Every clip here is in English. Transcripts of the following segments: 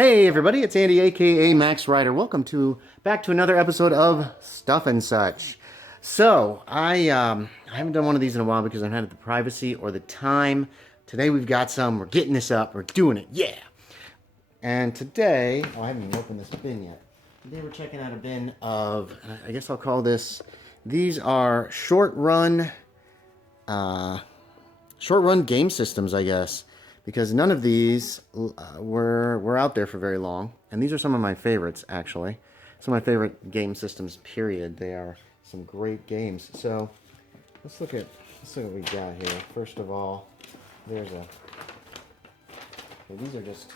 Hey everybody, it's Andy aka Max Ryder. Welcome back to another episode of Stuff and Such. So I haven't done one of these in a while because I haven't had the privacy or the time. Today we've got some. We're getting this up. We're doing it. Yeah. And today, I haven't even opened this bin yet. Today we're checking out a bin of, I guess I'll call this. These are short run game systems, I guess. Because none of these were out there for very long. And these are some of my favorites, actually. Some of my favorite game systems, period. They are some great games. So, let's look at what we got here. First of all, these are just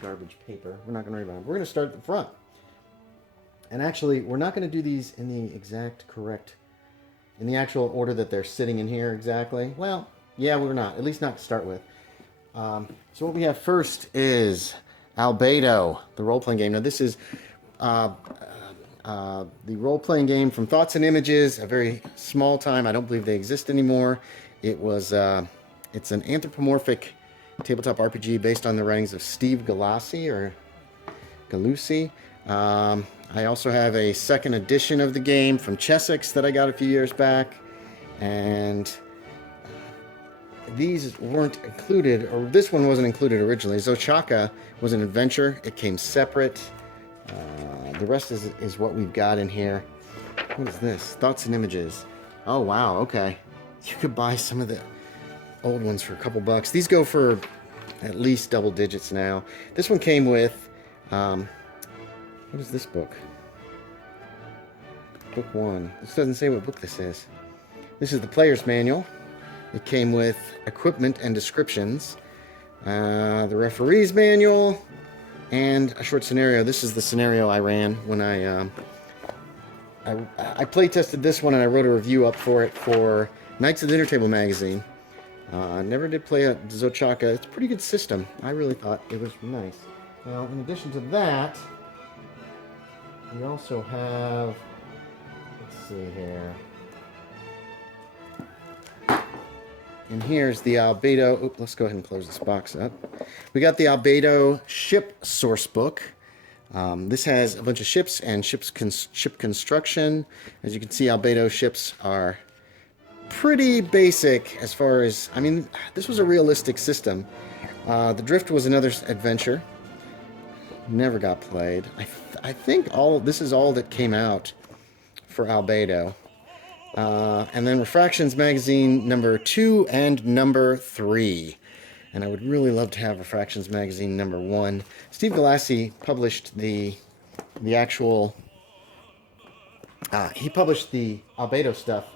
garbage paper. We're not going to worry about them. We're going to start at the front. And actually, we're not going to do these in the actual order that they're sitting in here exactly. Well, yeah, we're not. At least not to start with. So what we have first is Albedo, the role-playing game. Now this is the role-playing game from Thoughts and Images, a very small time. I don't believe they exist anymore. It's an anthropomorphic tabletop RPG based on the writings of Steve Galassi. I also have a second edition of the game from Chessex that I got a few years back, and these weren't included, or this one wasn't included originally. Zochaka was an adventure. It came separate. The rest is what we've got in here. What is this? Thoughts and Images. Oh, wow. Okay. You could buy some of the old ones for a couple bucks. These go for at least double digits now. This one came with, what is this book? Book 1. This doesn't say what book this is. This is the player's manual. It came with equipment and descriptions, the referee's manual, and a short scenario. This is the scenario I ran when I play tested this one, and I wrote a review up for it for Knights of the Dinner Table magazine. I never did play a Zochaka. It's a pretty good system. I really thought it was nice. Now, in addition to that, we also have, let's see here. And here's the Albedo. Oops, let's go ahead and close this box up. We got the Albedo ship source book. This has a bunch of ships and ship construction. As you can see, Albedo ships are pretty basic as far as, I mean, this was a realistic system. The Drift was another adventure. Never got played. I think this is all that came out for Albedo. And then Refractions Magazine number 2 and number 3. And I would really love to have Refractions Magazine number 1. Steve Galassi published the actual... he published the Albedo stuff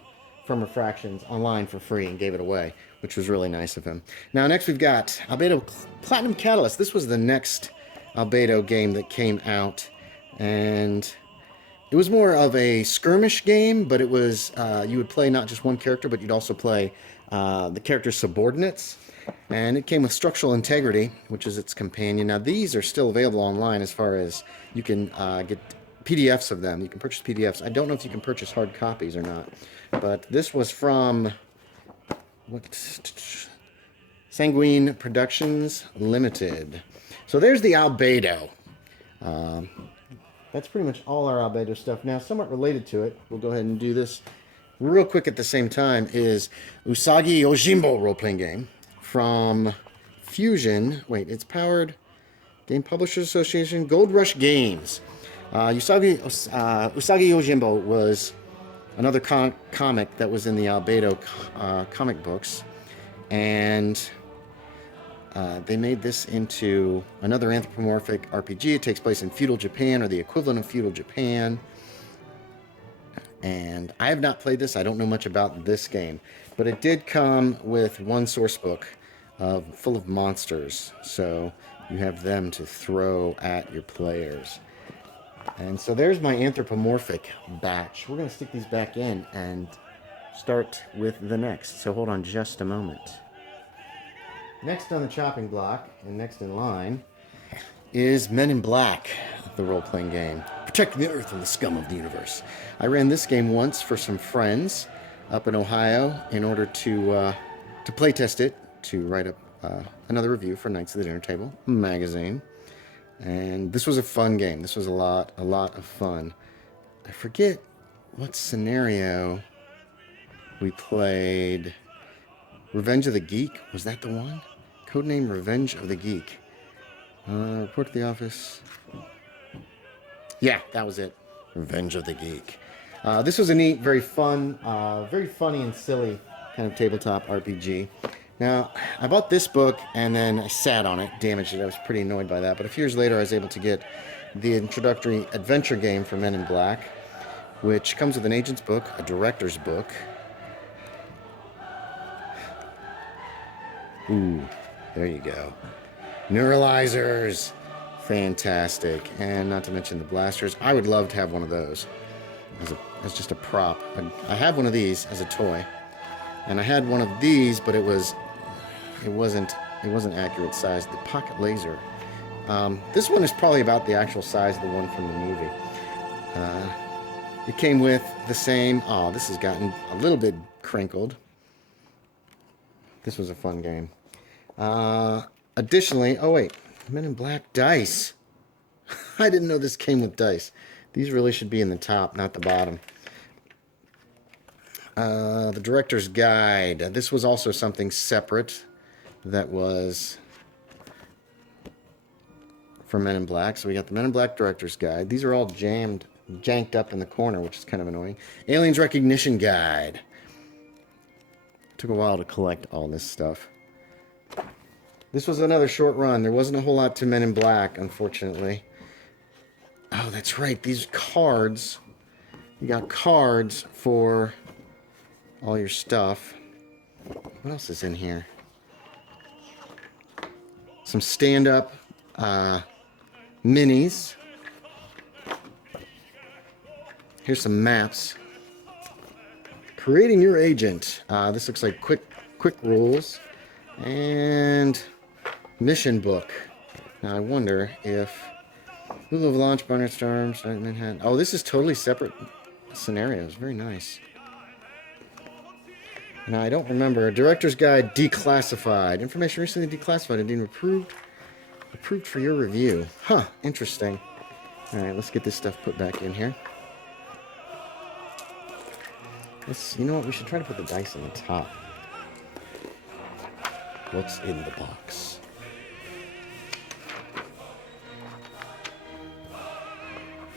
from Refractions online for free and gave it away, which was really nice of him. Now next we've got Albedo Platinum Catalyst. This was the next Albedo game that came out, and it was more of a skirmish game, but it was, you would play not just one character, but you'd also play the character's subordinates. And it came with Structural Integrity, which is its companion. Now, these are still available online as far as you can get PDFs of them. You can purchase PDFs. I don't know if you can purchase hard copies or not. But this was from Sanguine Productions Limited. So there's the Albedo. That's pretty much all our Albedo stuff. Now, somewhat related to it, we'll go ahead and do this real quick at the same time, is Usagi Yojimbo role-playing game from Fusion. Wait, it's powered Game Publishers Association, Gold Rush Games. Usagi Yojimbo was another comic that was in the Albedo comic books, and they made this into another anthropomorphic RPG. It takes place in feudal Japan, or the equivalent of feudal Japan. And I have not played this. I don't know much about this game. But it did come with one source book full of monsters. So you have them to throw at your players. And so there's my anthropomorphic batch. We're going to stick these back in and start with the next. So hold on just a moment. Next on the chopping block, and next in line, is Men in Black, the role-playing game. Protecting the Earth from the scum of the universe. I ran this game once for some friends up in Ohio in order to play test it, to write up another review for Knights of the Dinner Table magazine. And this was a fun game. This was a lot of fun. I forget what scenario we played. Revenge of the Geek? Was that the one? Codename Revenge of the Geek. Report to the office. Yeah, that was it. Revenge of the Geek. This was a neat, very fun, very funny and silly kind of tabletop RPG. Now, I bought this book and then I sat on it, damaged it. I was pretty annoyed by that. But a few years later, I was able to get the introductory adventure game for Men in Black, which comes with an agent's book, a director's book. Ooh, there you go. Neuralizers. Fantastic. And not to mention the blasters. I would love to have one of those as just a prop. I have one of these as a toy. And I had one of these, but it wasn't accurate size. The pocket laser. This one is probably about the actual size of the one from the movie. It came with the same... Oh, this has gotten a little bit crinkled. This was a fun game. Additionally... Oh, wait. Men in Black dice. I didn't know this came with dice. These really should be in the top, not the bottom. The Director's Guide. This was also something separate that was for Men in Black. So we got the Men in Black Director's Guide. These are all janked up in the corner, which is kind of annoying. Aliens Recognition Guide. Took a while to collect all this stuff. This was another short run. There wasn't a whole lot to Men in Black, unfortunately. Oh, that's right. These cards. You got cards for all your stuff. What else is in here? Some stand-up minis. Here's some maps. Creating your agent. This looks like quick rules. And mission book. Now I wonder if Rule of Launch, Barnard Storms, Manhattan. Oh, this is totally separate scenarios. Very nice. Now I don't remember. Director's Guide declassified. Information recently declassified and being approved for your review. Huh, interesting. Alright, let's get this stuff put back in here. You know what? We should try to put the dice on the top. What's in the box?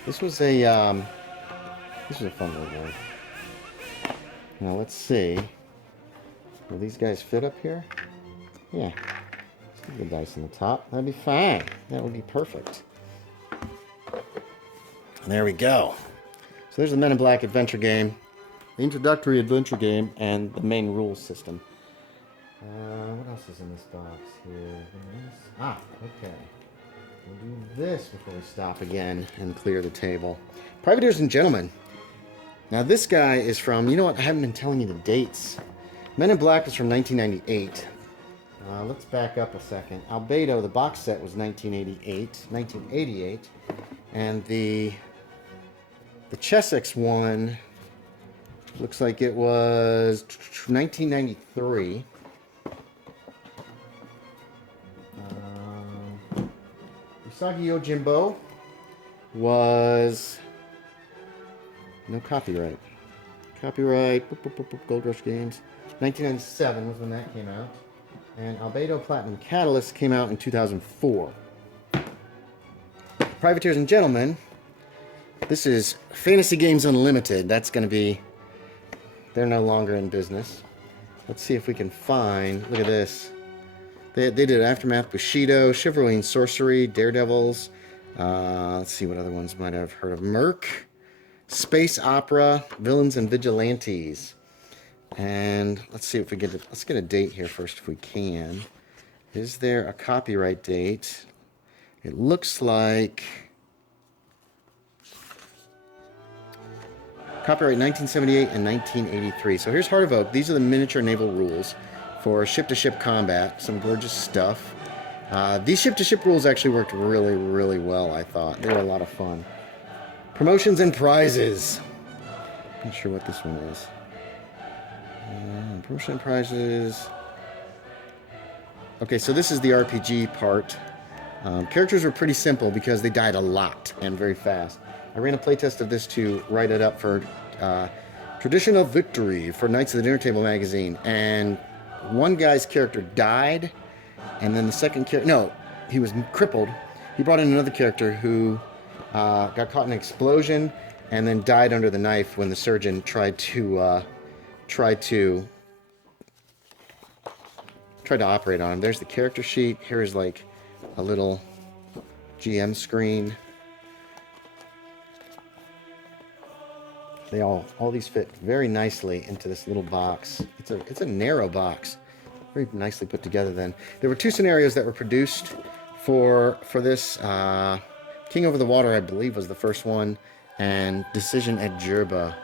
This was a fun little game. Now let's see. Will these guys fit up here? Yeah. Let's put the dice on the top. That'd be fine. That would be perfect. There we go. So there's the Men in Black adventure game, the introductory adventure game, and the main rules system. What else is in this box here? Okay. We'll do this before we stop again and clear the table. Privateers and Gentlemen. Now this guy is from, you know what, I haven't been telling you the dates. Men in Black is from 1998. Let's back up a second. Albedo, the box set, was 1988. And the Chessex one looks like it was 1993. Usagi Yojimbo was no copyright. Gold Rush Games. 1997 was when that came out. And Albedo Platinum Catalyst came out in 2004. Privateers and Gentlemen. This is Fantasy Games Unlimited. That's going to be... They're no longer in business. Let's see if we can find... Look at this. They did Aftermath, Bushido, Chivalry and Sorcery, Daredevils. Let's see what other ones might have heard of. Merc, Space Opera, Villains and Vigilantes. And let's see if we let's get a date here first if we can. Is there a copyright date? It looks like copyright 1978 and 1983. So here's Heart of Oak. These are the miniature naval rules for ship-to-ship combat. Some gorgeous stuff. These ship-to-ship rules actually worked really, really well, I thought. They were a lot of fun. Promotions and prizes. Not sure what this one is. Promotion and prizes. Okay, so this is the RPG part. Characters were pretty simple because they died a lot and very fast. I ran a playtest of this to write it up for Tradition of Victory for Knights of the Dinner Table magazine, and one guy's character died, and then the second character, no, he was crippled. He brought in another character who got caught in an explosion and then died under the knife when the surgeon tried to operate on him. There's the character sheet. Here is like a little GM screen. They all these fit very nicely into this little box. It's a narrow box, very nicely put together. Then there were 2 scenarios that were produced for this. King Over the Water, I believe, was the first one, and Decision at Jerba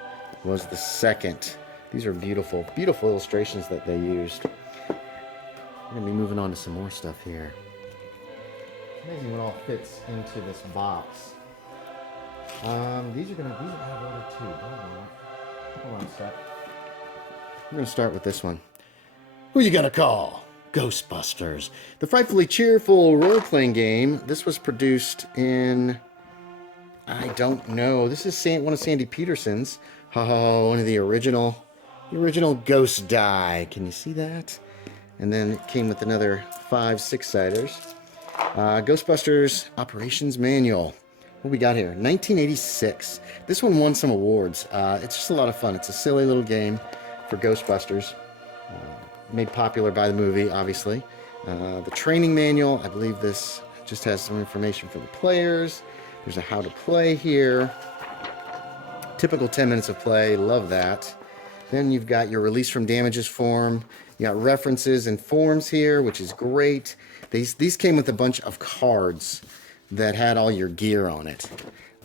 was the second. These are beautiful, beautiful illustrations that they used. We're gonna be moving on to some more stuff here. It's amazing what all fits into this box. These are out of order too. Hold on a sec. I'm gonna start with this one. Who you gonna call? Ghostbusters. The frightfully cheerful role-playing game. This was produced in, I don't know. This is one of Sandy Peterson's. Oh, one of the original Ghost die. Can you see that? And then it came with another 5 6-siders. Ghostbusters Operations Manual. What we got here? 1986. This one won some awards. It's just a lot of fun. It's a silly little game for Ghostbusters. Made popular by the movie, obviously. The training manual. I believe this just has some information for the players. There's a how to play here. Typical 10 minutes of play. Love that. Then you've got your release from damages form. You got references and forms here, which is great. These came with a bunch of cards that had all your gear on it.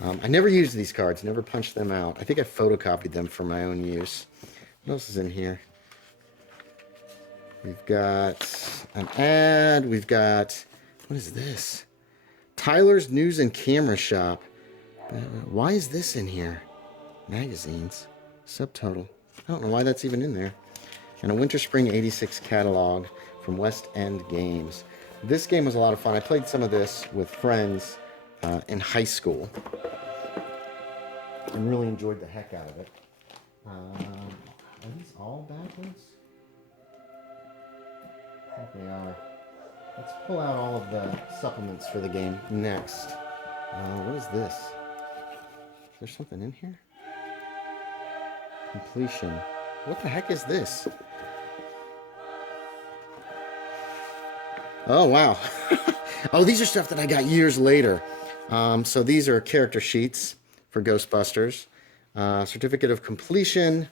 I never used these cards, never punched them out. I think I photocopied them for my own use. What else is in here? We've got an ad. We've got, what is this? Tyler's News and Camera Shop. Why is this in here? Magazines. Subtotal. I don't know why that's even in there. And a Winter Spring 86 catalog from West End Games. This game was a lot of fun. I played some of this with friends in high school and really enjoyed the heck out of it. Are these all backwards? I think they are. Let's pull out all of the supplements for the game next. What is this? Is there something in here? Completion. What the heck is this? Oh, wow. Oh, these are stuff that I got years later. So these are character sheets for Ghostbusters. Certificate of completion.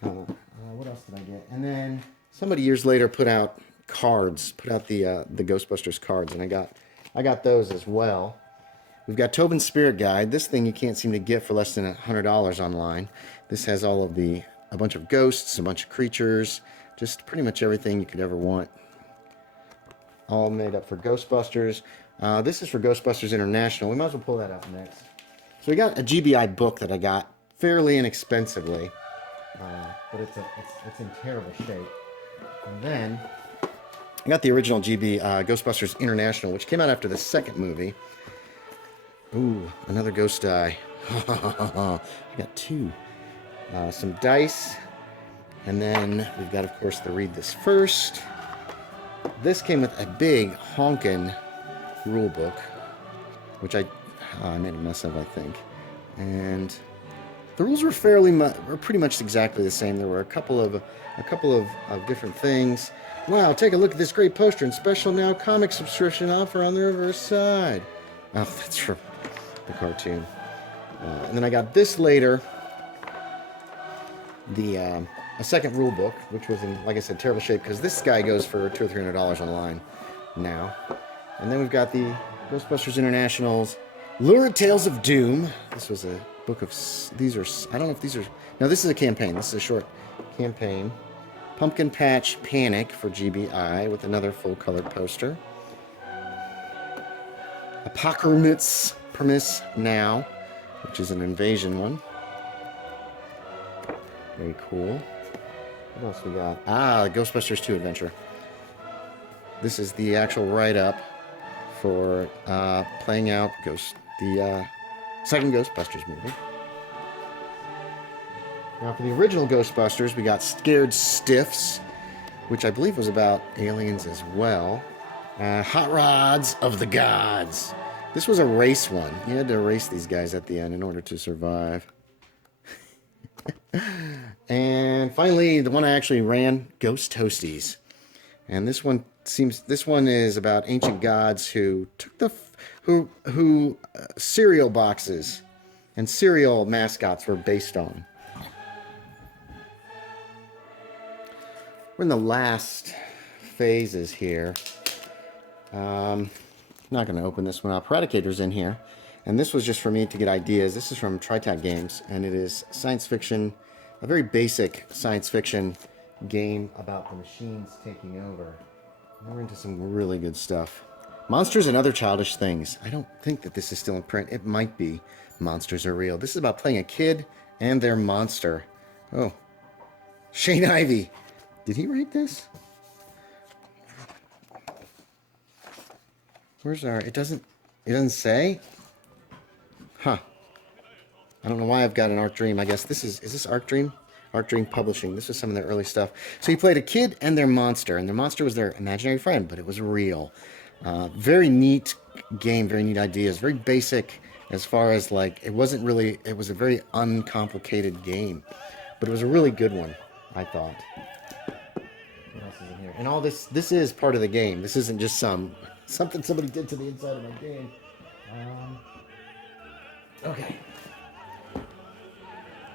What else did I get? And then somebody years later put out cards, put out the Ghostbusters cards, and I got those as well. We've got Tobin's Spirit Guide. This thing you can't seem to get for less than $100 online. This has all of a bunch of ghosts, a bunch of creatures, just pretty much everything you could ever want. All made up for Ghostbusters. This is for Ghostbusters International. We might as well pull that up next. So we got a GBI book that I got fairly inexpensively, but it's in terrible shape. And then I got the original Ghostbusters International, which came out after the second movie. Ooh, another ghost die. I got 2. Some dice. And then we've got, of course, the Read This First. This came with a big honkin' rule book, which I made a mess of, I think. And the rules were pretty much exactly the same. There were a couple of different things. Wow, take a look at this great poster and special now comic subscription offer on the reverse side. Oh, that's from the cartoon. And then I got this later, a second rule book, which was in, like I said, terrible shape, because this guy goes for $200 or $300 online now. And then we've got the Ghostbusters International's Lurid Tales of Doom. This was a book of, these are, I don't know if these are, no, this is a campaign. This is a short campaign. Pumpkin Patch Panic for GBI with another full-colored poster. Apocalypse Premise Now, which is an invasion one. Very cool. What else we got? Ghostbusters 2 Adventure. This is the actual write-up for playing out the second Ghostbusters movie. Now, for the original Ghostbusters, we got Scared Stiffs, which I believe was about aliens as well. Hot Rods of the Gods. This was a race one. You had to race these guys at the end in order to survive. And finally, the one I actually ran, Ghost Toasties. And this one is about ancient gods who took cereal boxes and cereal mascots were based on. We're in the last phases here. Not going to open this one up. Predicator's in here. And this was just for me to get ideas. This is from TriTac Games. And it is science fiction, a very basic science fiction game about the machines taking over. And we're into some really good stuff. Monsters and Other Childish Things. I don't think that this is still in print. It might be. Monsters Are Real. This is about playing a kid and their monster. Oh. Shane Ivey. Did he write this? Where's our... It doesn't say? Huh. I don't know why I've got an Arc Dream. I guess this is this Arc Dream? Arc Dream Publishing. This was some of their early stuff. So he played a kid and their monster. And their monster was their imaginary friend, but it was real. Very neat game. Very neat ideas. Very basic as far as like... It wasn't really... It was a very uncomplicated game. But it was a really good one, I thought. What else is in here? And all this is part of the game. This isn't just something somebody did to the inside of my game. Okay.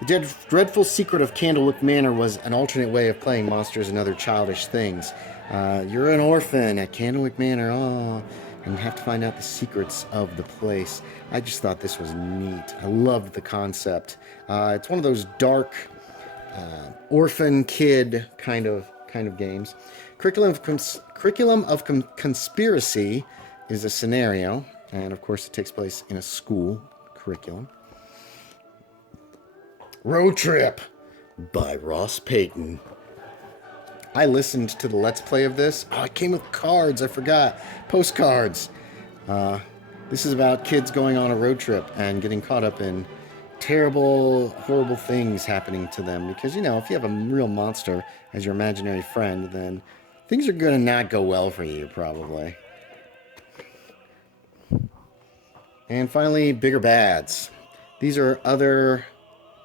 The Dreadful Secret of Candlewick Manor was an alternate way of playing Monsters and Other Childish Things. You're an orphan at Candlewick Manor, and you have to find out the secrets of the place. I just thought this was neat. I loved the concept. It's one of those dark, orphan kid kind of games. Curriculum of Conspiracy is a scenario, and of course it takes place in a school curriculum. Road Trip by Ross Payton. I listened to the Let's Play of this. Oh, it came with cards. I forgot. Postcards. This is about kids going on a road trip and getting caught up in terrible, horrible things happening to them. Because, you know, if you have a real monster as your imaginary friend, then things are going to not go well for you, probably. And finally, Bigger Bads. These are other...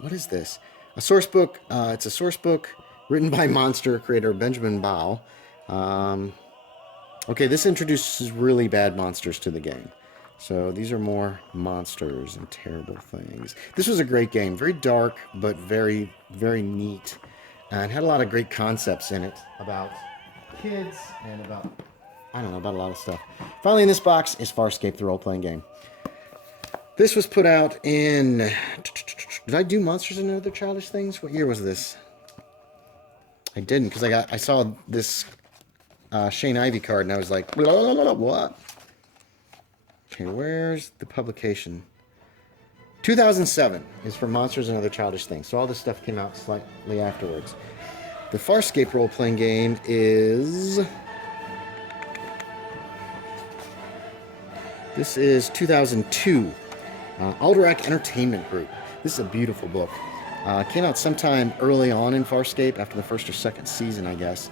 What is this? A source book. It's a source book written by Monster creator Benjamin Bao. Okay, this introduces really bad monsters to the game. So these are more monsters and terrible things. This was a great game. Very dark, but very, very neat. And had a lot of great concepts in it about kids and about, I don't know, about a lot of stuff. Finally in this box is Farscape, the role-playing game. This was put out in... Did I do Monsters and Other Childish Things? What year was this? I didn't, because I saw this Shane Ivey card, and I was like, blah, blah, blah, blah, what? Okay, where's the publication? 2007 is for Monsters and Other Childish Things. So all this stuff came out slightly afterwards. The Farscape role-playing game is... This is 2002. Alderac Entertainment Group. This is a beautiful book. Came out sometime early on in Farscape, after the first or second season, I guess.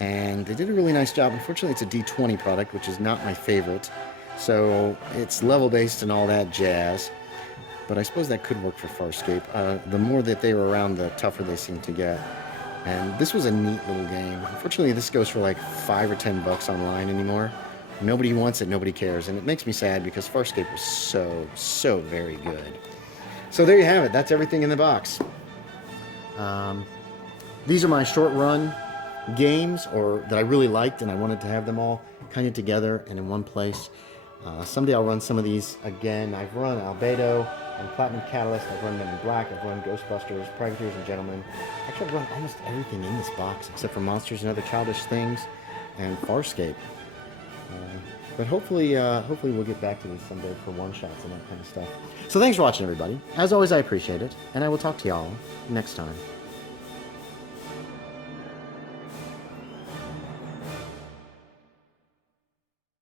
And they did a really nice job. Unfortunately, it's a D20 product, which is not my favorite. So it's level-based and all that jazz. But I suppose that could work for Farscape. The more that they were around, the tougher they seemed to get. And this was a neat little game. Unfortunately, this goes for like $5 or $10 online anymore. Nobody wants it, nobody cares. And it makes me sad because Farscape was so very good. So there you have it. That's everything in the box. These are my short run games that I really liked, and I wanted to have them all kind of together and in one place. Someday I'll run some of these again. I've run Albedo and Platinum Catalyst. I've run Men in Black. I've run Ghostbusters, Predators, and Gentlemen. Actually, I've run almost everything in this box except for Monsters and Other Childish Things and Farscape. But hopefully we'll get back to this someday for one-shots and that kind of stuff. So thanks for watching, everybody. As always, I appreciate it, and I will talk to y'all next time.